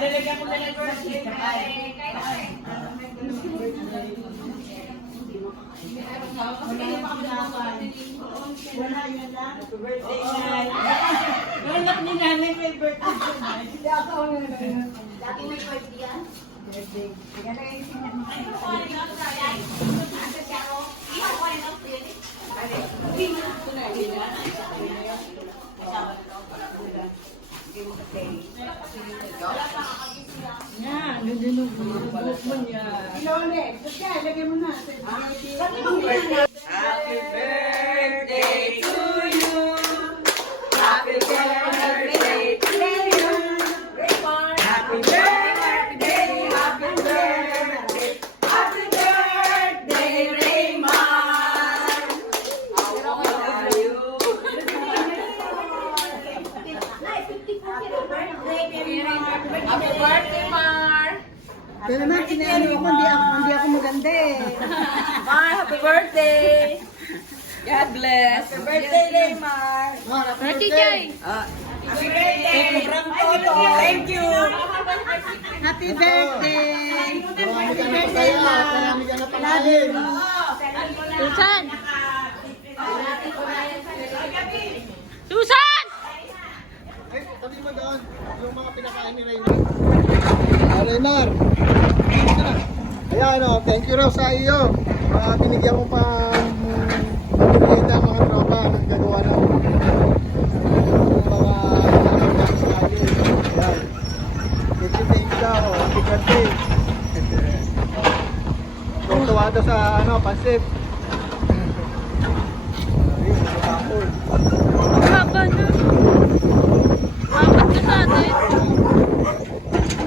Lalagyan ko na lang birthday. Wala yan lang. Birthday night. Anak ni nanay may birthday night. Hindi ako. Lagi may birthday yan. Birthday. Yan, ganda nung buhok mo niya. Ilole, sige, lagyan mo na. Happy birthday to you. Happy birthday to you. Happy birthday, happy birthday. Happy birthday, Raymond. How are you? Happy birthday, Mar. Pero naman, inaano ko, hindi ako maganda eh. Mar, happy birthday. God bless. Happy birthday, Raymar. Birthday, Jay! Happy birthday. Thank you. Happy birthday! Marami ka na pataya, marami ka na palalim. Susan! Susan! Ay, tabi mo doon, yung mga pinakain ni Raymar. Raymar, ayan o, thank you raw sa iyo. Binigyan mo pa pagkakita mga tropa ng gagawa ng mga sali. Ayan. Thank you daw, happy birthday. Tuwa daw sa pansit. Ayun, nakapol. Haba na. Apat na sa atin.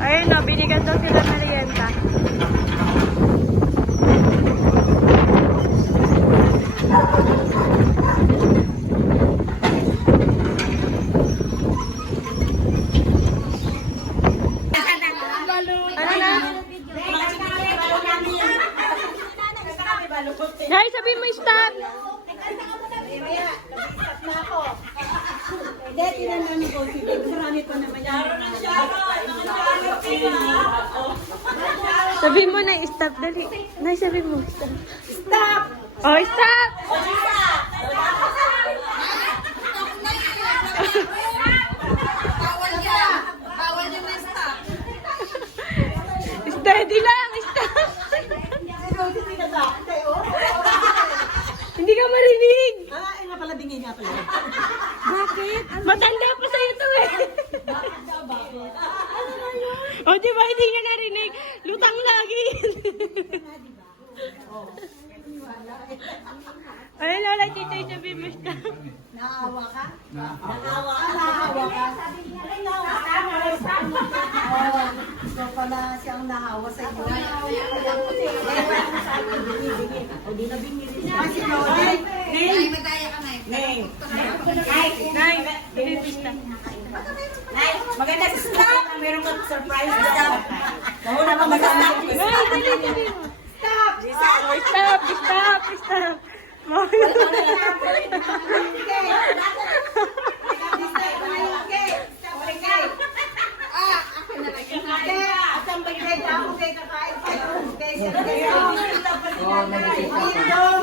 Ayun o, binigyan daw sila merienda. Ano na? Guys, sabihin mo stop! Hindi, tinanong ko. Sige, marami pa naman yan. Sabihin mo na stop, dali. Nay, sabihin mo stop. Stop! Oh, stop! Steady lang, stop! Hindi ka marinig! Ah, ay nga pala, dingin nga pala. Bakit? Matanda pa sa'yo to eh. O, di ba? Hindi niya narinig. Lutang lagi. Ay, Lola, Chichay, sabi mo siya. Naawa ka? Naawa ka? Naawa ka? Oh, so pala siyang nahawa sa iyo. O, di na binili siya. Kasi Lodi. Nay, maganda sa stop. Meron ka surprise. Stop. Mahuna pa maganda. Stop! Oh, stop, stop, stop.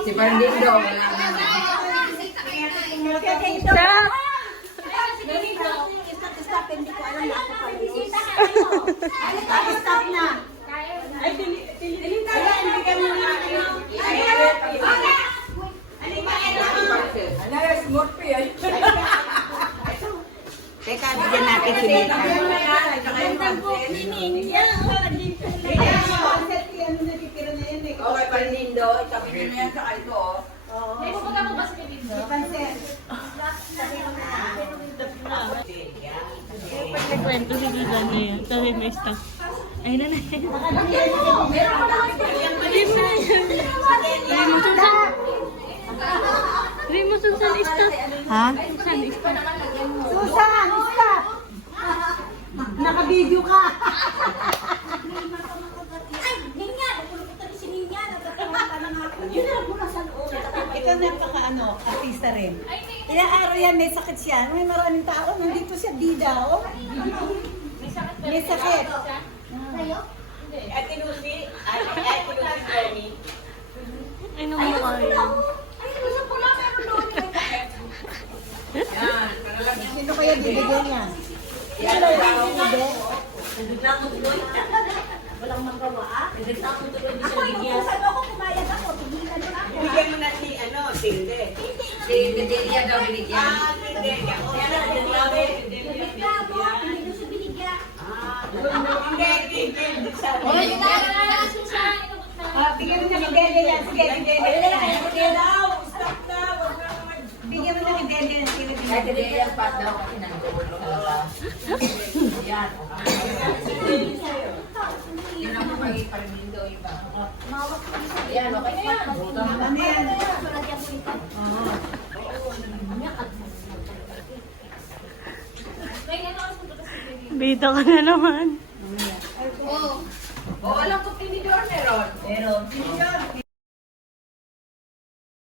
Si Parlindo. Stop. Stop, hindi ko alam na ako pala. Stop na. Ay, hindi ka muna. Smooth pa yan. Teka, bigyan natin si Nita. Okay, Parlindo. Sabihin mo yan sa ito. May pupunta mo ba sa Pilipinas? Nagkwento si Susan niya. Sabi mo stop. Ay, nanay. Sabi mo na yan. Sabi mo, Susan, stop. Ha? Susan, stop. Susan, stop! Naka-video ka! Ay, Ninya! Napulog ko si Ninya. Nagkakaroon na nga ako. Yun lang muna sa loob. Ikaw artista rin. Ilang araw yan, may sakit siya. May maraming tao, nandito siya, Dida, oh. May sakit. Kayo? Ate Lucy, Ate Lucy Tony. Ay, nung mukha yun. Ay, gusto ko lang meron doon. Sino kaya bibigyan niya? Walang magawa. Ako yung kusan ako, pumayag ako. Tigilan mo na ako. Bigyan mo na si, Tilde. Si Bedelia daw binigyan. Tilde. Yan ang sinabi. Bigla mo, hindi mo siya binigyan. Hindi, Tilde. Sabi. Bigyan mo na kay Dede yan. Sige, Dede. Sige daw, stop na. Wag na naman. Bigyan mo na kay Dede yan. Sige, Kaya Dede. Bedelia pat daw kasi nandun. Yan. Yan ang magiging daw iba. Yan, okay na yan. Ano yan? Sulagyan mo ito. Bida ka na naman. Oo, alam ko tinidor meron. Pero,